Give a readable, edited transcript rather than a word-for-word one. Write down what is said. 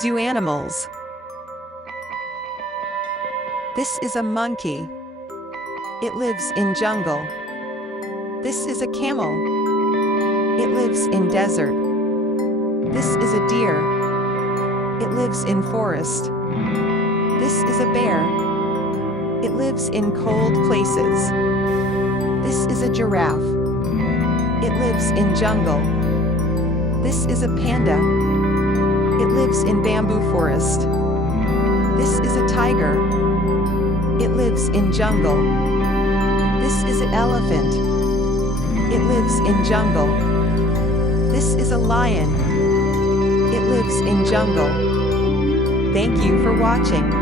Do animals? This is a monkey. It lives in jungle. This is a camel. It lives in desert. This is a deer. It lives in forest. This is a bear. It lives in cold places. This is a giraffe. It lives in jungle. This is a panda. It lives in bamboo forest. This is a tiger. It lives in jungle. This is an elephant. It lives in jungle. This is a lion. It lives in jungle. Thank you for watching.